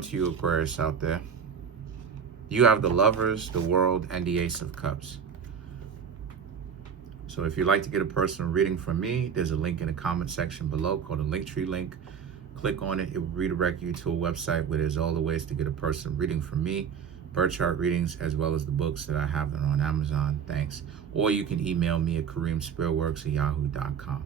on to you, Aquarius out there. You have the Lovers, the World, and the Ace of Cups. So if you'd like to get a personal reading from me, there's a link in the comment section below called the Linktree link. Click on it. It will redirect you to a website where there's all the ways to get a personal reading from me, birth chart readings, as well as the books that I have that are on Amazon. Thanks. Or you can email me at Kareemspiritworks@yahoo.com.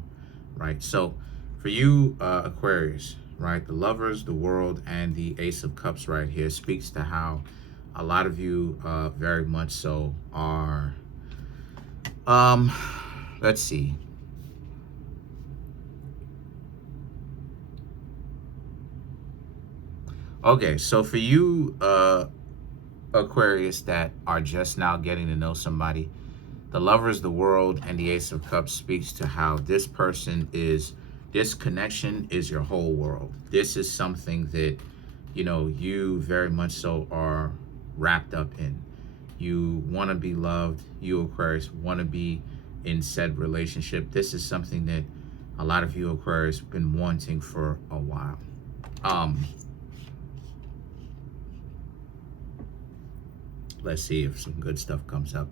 Right? So for you, Aquarius, right, the Lovers, the World, and the Ace of Cups right here speaks to how a lot of you very much so are, let's see. Okay, so for you, Aquarius, that are just now getting to know somebody, the Lovers, the World, and the Ace of Cups speaks to how this person is, this connection is your whole world. This is something that, you know, you very much so are wrapped up in. You want to be loved. You, Aquarius, want to be in said relationship. This is something that a lot of you, Aquarius, been wanting for a while. Let's see if some good stuff comes up.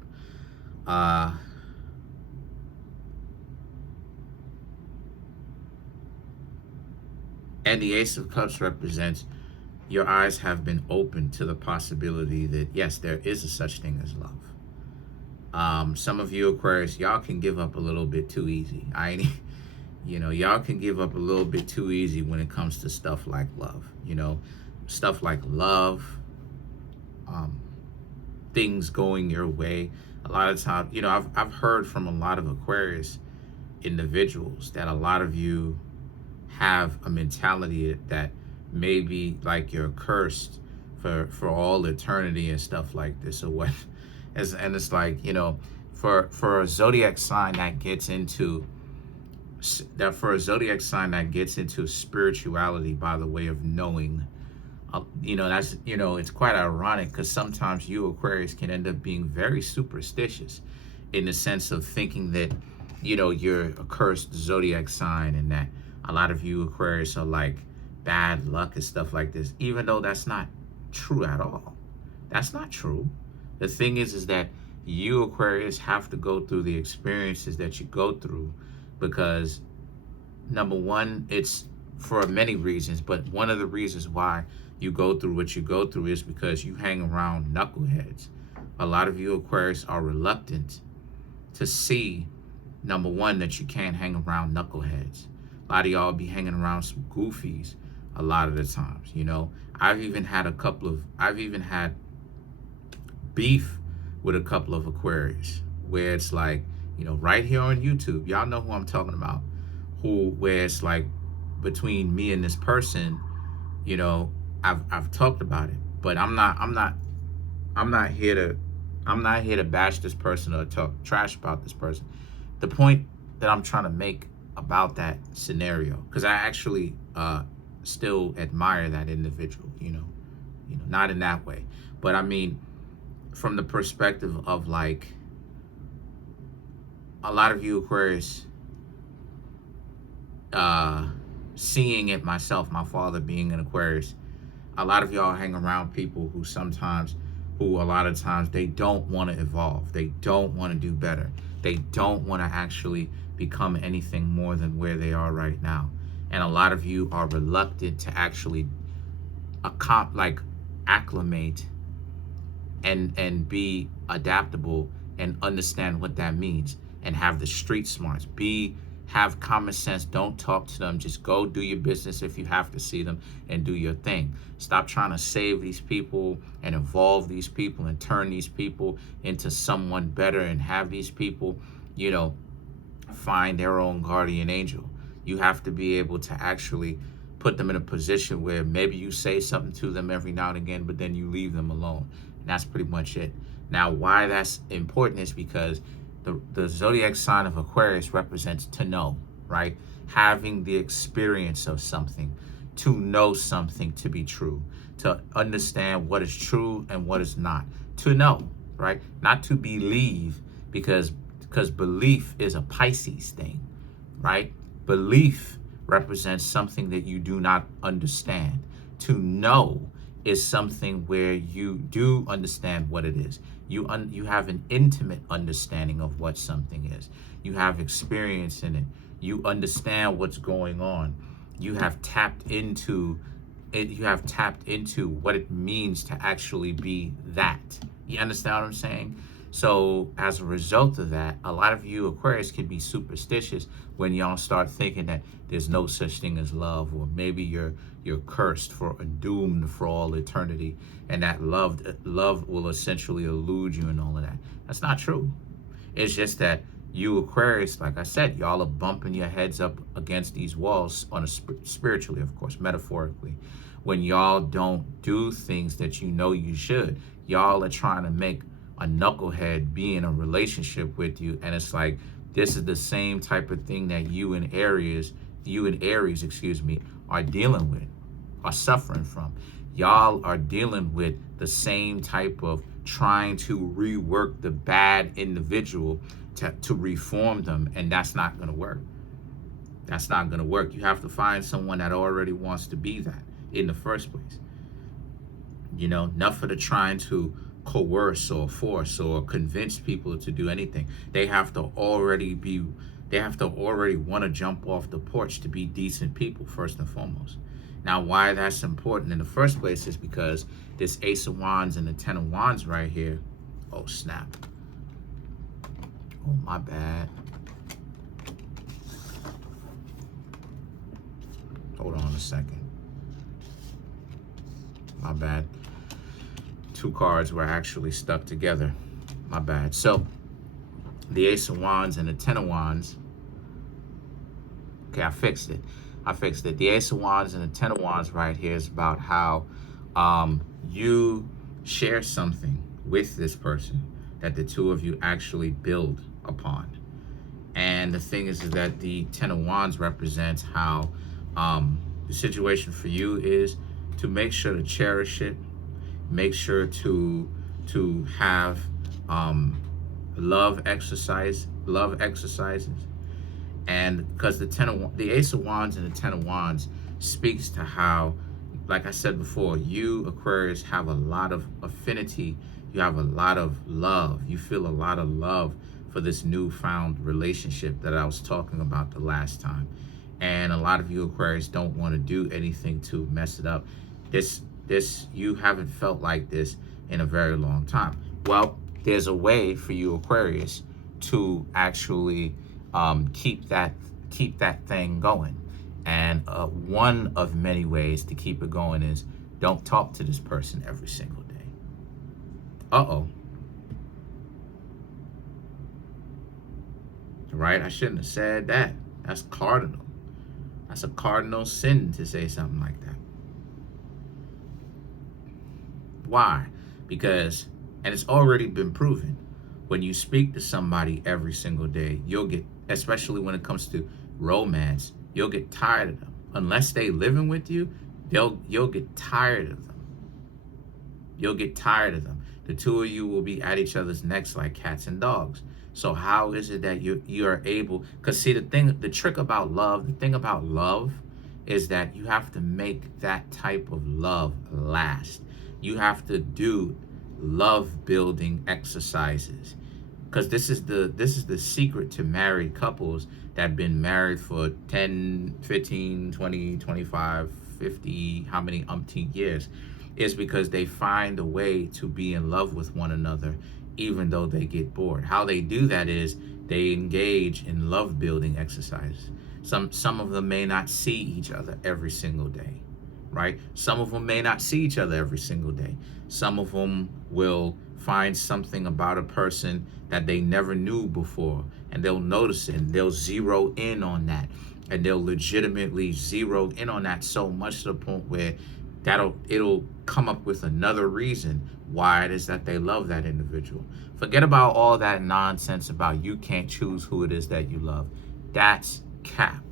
And the Ace of Cups represents your eyes have been open to the possibility that, yes, there is a such thing as love. Some of you, Aquarius, y'all can give up a little bit too easy. You know, y'all can give up a little bit too easy when it comes to stuff like love. You know, stuff like love, things going your way. A lot of times, you know, I've heard from a lot of Aquarius individuals that a lot of you have a mentality that maybe like you're cursed for all eternity and stuff like this or what. And it's like, you know, for a zodiac sign that gets into spirituality by the way of knowing, you know, that's, you know, it's quite ironic because sometimes you, Aquarius, can end up being very superstitious in the sense of thinking that, you know, you're a cursed zodiac sign and that a lot of you, Aquarius, are like bad luck and stuff like this, even though that's not true at all. That's not true. The thing is that you, Aquarius, have to go through the experiences that you go through because, number one, it's for many reasons, but one of the reasons why you go through what you go through is because you hang around knuckleheads. A lot of you, Aquarius, are reluctant to see, number one, that you can't hang around knuckleheads. A lot of y'all be hanging around some goofies a lot of the times, you know. I've even had beef with a couple of Aquarius where it's like, you know, right here on YouTube, y'all know who I'm talking about, where it's like between me and this person, you know, I've talked about it, but I'm not here to bash this person or talk trash about this person. The point that I'm trying to make about that scenario, because I actually still admire that individual, you know, not in that way, but I mean from the perspective of like a lot of you, Aquarius, seeing it myself, my father being an Aquarius, a lot of y'all hang around people who a lot of times they don't want to evolve. They don't want to do better. They don't want to actually become anything more than where they are right now. And a lot of you are reluctant to actually acclimate and be adaptable and understand what that means and have the street smarts. Have common sense. Don't talk to them. Just go do your business if you have to see them and do your thing. Stop trying to save these people and evolve these people and turn these people into someone better and have these people, you know, find their own guardian angel. You have to be able to actually put them in a position where maybe you say something to them every now and again, but then you leave them alone. And that's pretty much it. Now, why that's important is because the zodiac sign of Aquarius represents to know, right? Having the experience of something, to know something to be true, to understand what is true and what is not, to know, right? Not to believe, because belief is a Pisces thing, right? Belief represents something that you do not understand. To know is something where you do understand what it is. You have an intimate understanding of what something is. You have experience in it. You understand what's going on. You have tapped into it. You have tapped into what it means to actually be that. You understand what I'm saying? So as a result of that, a lot of you Aquarius can be superstitious when y'all start thinking that there's no such thing as love, or maybe you're cursed for and doomed for all eternity, and that love will essentially elude you and all of that. That's not true. It's just that you Aquarius, like I said, y'all are bumping your heads up against these walls on a spiritually, of course, metaphorically, when y'all don't do things that you know you should. Y'all are trying to make a knucklehead be in a relationship with you, and it's like this is the same type of thing that you and Aries, excuse me, are dealing with, are suffering from. Y'all are dealing with the same type of trying to rework the bad individual to reform them, and that's not going to work. That's not going to work. You have to find someone that already wants to be that in the first place. You know, enough for the trying to coerce or force or convince people to do anything. They have to already want to jump off the porch to be decent people, first and foremost. Now, why that's important in the first place is because this Ace of Wands and the Ten of Wands right here. Oh, snap. Oh, my bad. Hold on a second. My bad. Two cards were actually stuck together. My bad. So, the Ace of Wands and the Ten of Wands. Okay, I fixed it. The Ace of Wands and the Ten of Wands right here is about how you share something with this person that the two of you actually build upon. And the thing is that the Ten of Wands represents how the situation for you is to make sure to cherish it, make sure to have love exercises, and because the Ace of Wands and the Ten of Wands speaks to how, like I said before, you Aquarius have a lot of affinity. You have a lot of love. You feel a lot of love for this newfound relationship that I was talking about the last time. And a lot of you Aquarius don't want to do anything to mess it up. You haven't felt like this in a very long time. Well, there's a way for you Aquarius to actually keep that thing going. And one of many ways to keep it going is don't talk to this person every single day. Uh-oh. Right? I shouldn't have said that. That's cardinal. That's a cardinal sin to say something like that. Why? Because, and it's already been proven, when you speak to somebody every single day, you'll get, especially when it comes to romance, you'll get tired of them. Unless they living with you, you'll get tired of them. You'll get tired of them. The two of you will be at each other's necks like cats and dogs. So how is it that you are able, because see, the trick about love, the thing about love is that you have to make that type of love last. You have to do love building exercises, because this is the secret to married couples that have been married for 10, 15, 20, 25, 50, how many umpteen years, is because they find a way to be in love with one another even though they get bored. How they do that is they engage in love building exercises. Some of them may not see each other every single day, right? Some of them may not see each other every single day. Some of them will find something about a person that they never knew before, and they'll notice it, and they'll zero in on that, and they'll legitimately zero in on that so much to the point where it'll come up with another reason why it is that they love that individual. Forget about all that nonsense about you can't choose who it is that you love. That's cap.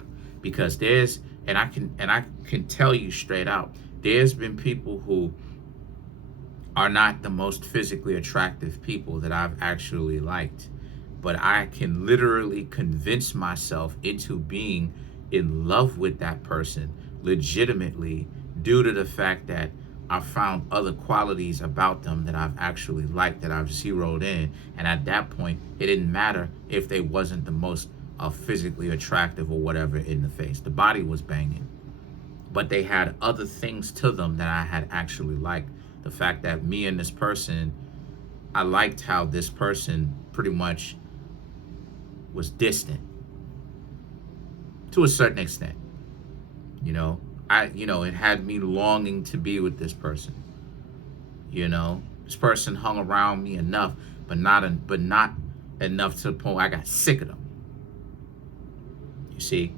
Because I can tell you straight out, there's been people who are not the most physically attractive people that I've actually liked, but I can literally convince myself into being in love with that person legitimately due to the fact that I found other qualities about them that I've actually liked, that I've zeroed in. And at that point, it didn't matter if they wasn't the most physically attractive or whatever in the face. The body was banging. But they had other things to them that I had actually liked. The fact that me and this person, I liked how this person pretty much was distant to a certain extent. You know, it had me longing to be with this person. You know, this person hung around me enough, but not enough to the point where I got sick of them. You see,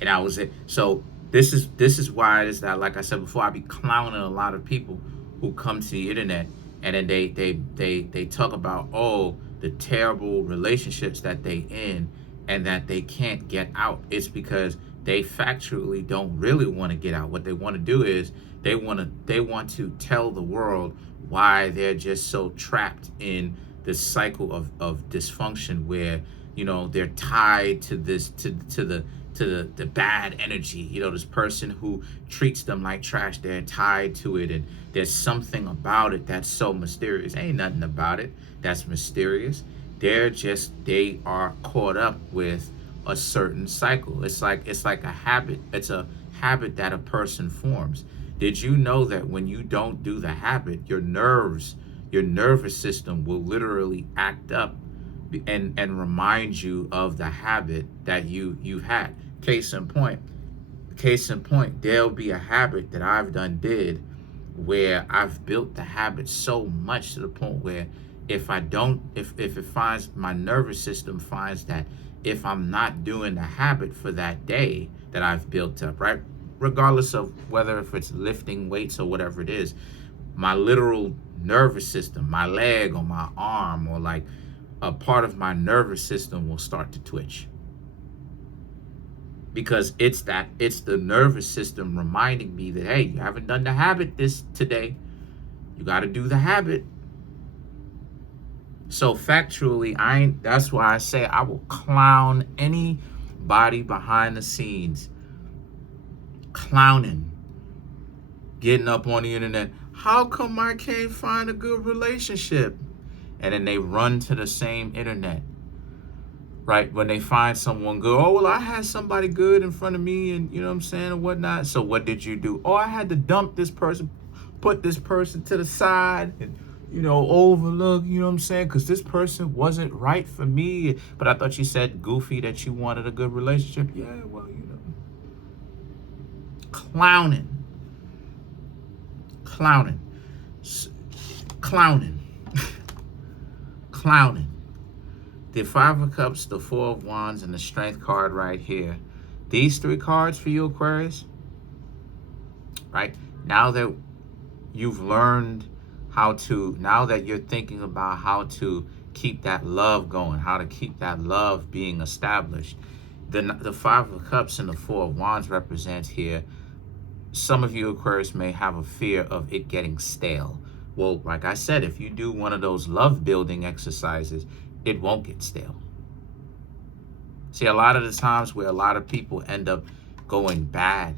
and I was it. So this is why it is that, like I said before, I be clowning a lot of people who come to the internet and then they talk about, oh, the terrible relationships that they in and that they can't get out. It's because they factually don't really want to get out. What they want to do is they want to tell the world why they're just so trapped in this cycle of dysfunction where, you know, they're tied to this to the bad energy. You know, this person who treats them like trash, they're tied to it, and there's something about it that's so mysterious. Ain't nothing about it that's mysterious. They are caught up with a certain cycle. It's like a habit. It's a habit that a person forms. Did you know that when you don't do the habit, your nervous system will literally act up and remind you of the habit that you've had? Case in point, there'll be a habit that I've did where I've built the habit so much to the point where if it finds, my nervous system finds that if I'm not doing the habit for that day that I've built up, right? Regardless of whether if it's lifting weights or whatever it is, my literal nervous system, my leg or my arm or like a part of my nervous system will start to twitch. Because it's the nervous system reminding me that, hey, you haven't done the habit today. You got to do the habit. So factually, that's why I say I will clown anybody behind the scenes. Clowning. Getting up on the internet. How come I can't find a good relationship? And then they run to the same internet. Right? When they find someone good. Oh, well, I had somebody good in front of me and, you know what I'm saying, and whatnot. So what did you do? Oh, I had to dump this person, put this person to the side and, you know, overlook, you know what I'm saying? Because this person wasn't right for me. But I thought you said, Goofy, that you wanted a good relationship. Yeah, well, you know. Clowning. Clowning. Clowning. Clowning. The Five of Cups, the Four of Wands, and the Strength card right here. These three cards for you, Aquarius, right? Now that you've learned now that you're thinking about how to keep that love going, how to keep that love being established, the Five of Cups and the Four of Wands represents here, some of you, Aquarius, may have a fear of it getting stale. Well, like I said, if you do one of those love building exercises, it won't get stale. See, a lot of the times where a lot of people end up going bad,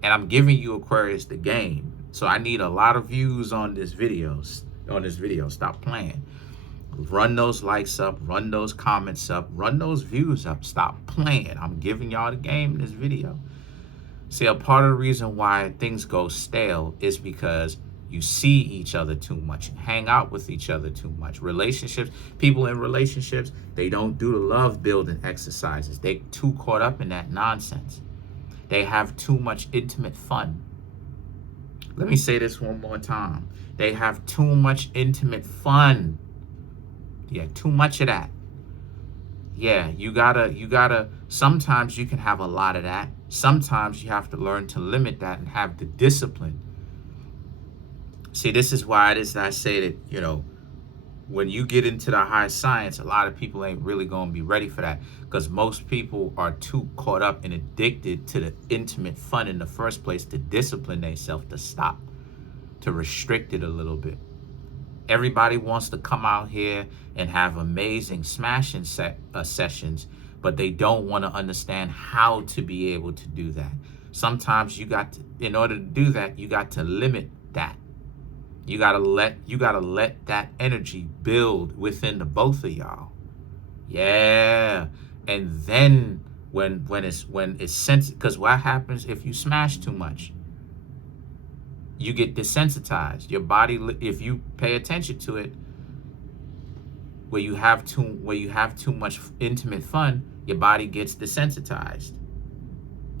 and I'm giving you, Aquarius, the game. So I need a lot of views on this video. Stop playing. Run those likes up, run those comments up, run those views up. Stop playing. I'm giving y'all the game in this video. See, a part of the reason why things go stale is because you see each other too much, hang out with each other too much. Relationships, people in relationships, they don't do the love building exercises. They too caught up in that nonsense. They have too much intimate fun. Let me say this one more time. They have too much intimate fun. Yeah, too much of that. Yeah, you gotta, sometimes you can have a lot of that. Sometimes you have to learn to limit that and have the discipline. See, this is why it is that I say that, you know, when you get into the high science, a lot of people ain't really going to be ready for that because most people are too caught up and addicted to the intimate fun in the first place to discipline themselves, to stop, to restrict it a little bit. Everybody wants to come out here and have amazing smashing sessions, but they don't want to understand how to be able to do that. Sometimes in order to do that, you got to limit that. You gotta let that energy build within the both of y'all. Yeah. And then when it's sensitive, because what happens if you smash too much? You get desensitized. Your body, if you pay attention to it, where you have too much intimate fun, your body gets desensitized.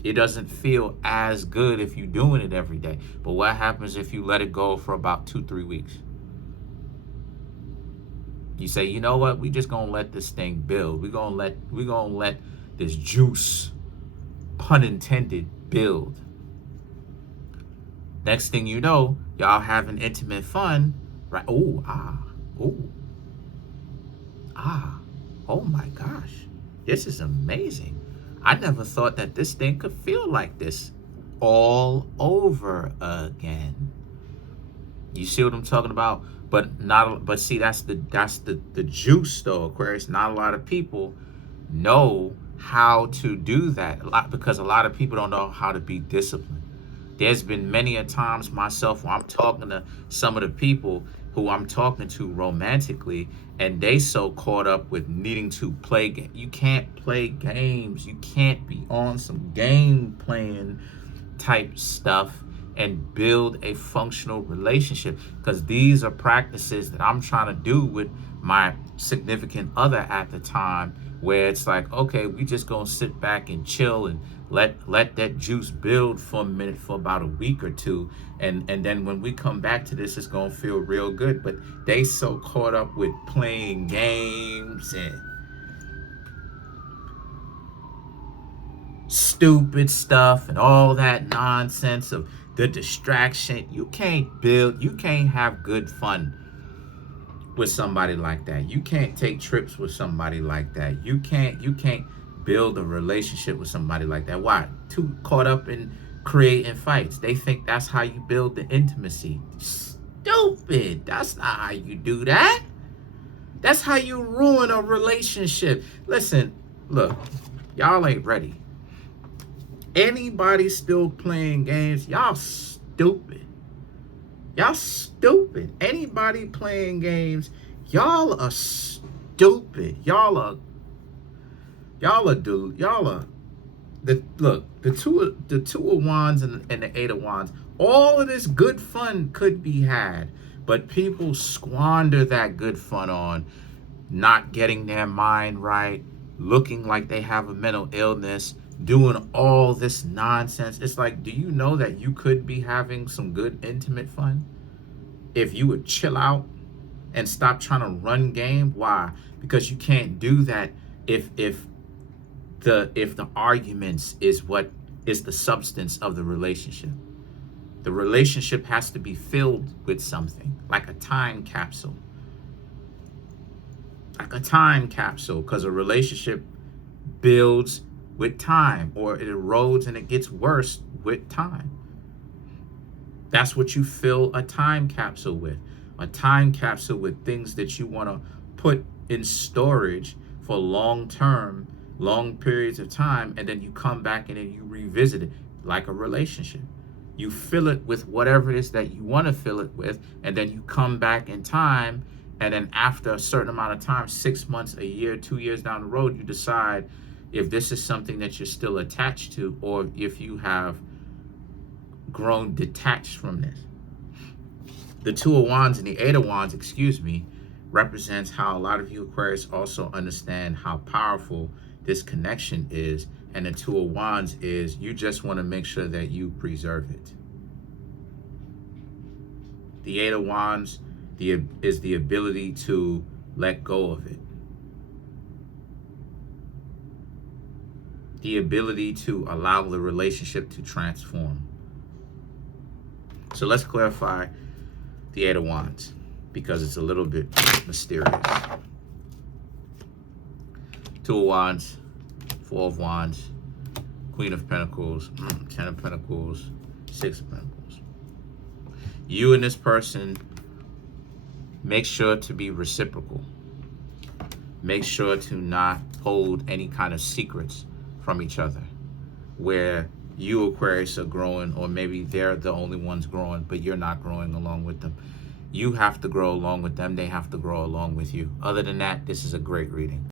It doesn't feel as good if you're doing it every day. But what happens if you let it go for about 2-3 weeks? You say, you know what? We just gonna let this thing build. We're gonna let this juice, pun intended, build. Next thing you know, y'all having intimate fun, right? Oh, oh my gosh, this is amazing. I never thought that this thing could feel like this all over again. You see what I'm talking about? But see, that's the juice though, Aquarius. Not a lot of people know how to do that because a lot of people don't know how to be disciplined. There's been many a times myself where I'm talking to some of the people who I'm talking to romantically, and they so caught up with needing to play games. You can't play games. You can't be on some game playing type stuff and build a functional relationship, because these are practices that I'm trying to do with my significant other at the time, where it's like, okay, we just gonna sit back and chill and let that juice build for a minute, for about a week or two, and then when we come back to this, it's gonna feel real good. But they so caught up with playing games and stupid stuff and all that nonsense of the distraction. You can't have good fun with somebody like that. You can't take trips with somebody like that. You can't build a relationship with somebody like that. Why? Too caught up in creating fights. They think that's how you build the intimacy. Stupid. That's not how you do that. That's how you ruin a relationship. Listen, look, y'all ain't ready. Anybody still playing games, y'all stupid. Y'all stupid. Anybody playing games, y'all are stupid. Y'all are the two of wands and the 8 of wands. All of this good fun could be had, but people squander that good fun on not getting their mind right, looking like they have a mental illness, doing all this nonsense. It's like, do you know that you could be having some good intimate fun if you would chill out and stop trying to run game? Why? Because you can't do that if the arguments is what is the substance of the relationship. The relationship has to be filled with something, like a time capsule. Like a time capsule, because a relationship builds with time, or it erodes and it gets worse with time. That's what you fill a time capsule with. A time capsule with things that you want to put in storage for long periods of time, and then you come back and then you revisit it, like a relationship. You fill it with whatever it is that you want to fill it with, and then you come back in time, and then after a certain amount of time, 6 months, a year, 2 years down the road, you decide if this is something that you're still attached to, or if you have grown detached from this. The 2 of wands and the 8 of wands, represents how a lot of you Aquarius also understand how powerful this connection is. And the 2 of wands is you just want to make sure that you preserve it. The 8 of wands is the ability to let go of it. The ability to allow the relationship to transform. So let's clarify the 8 of wands, because it's a little bit mysterious. 2 of wands, 4 of wands, Queen of Pentacles, 10 of Pentacles, 6 of Pentacles. You and this person, make sure to be reciprocal. Make sure to not hold any kind of secrets from each other, where you, Aquarius, are growing, or maybe they're the only ones growing, but you're not growing along with them. You have to grow along with them. They have to grow along with you. Other than that, this is a great reading.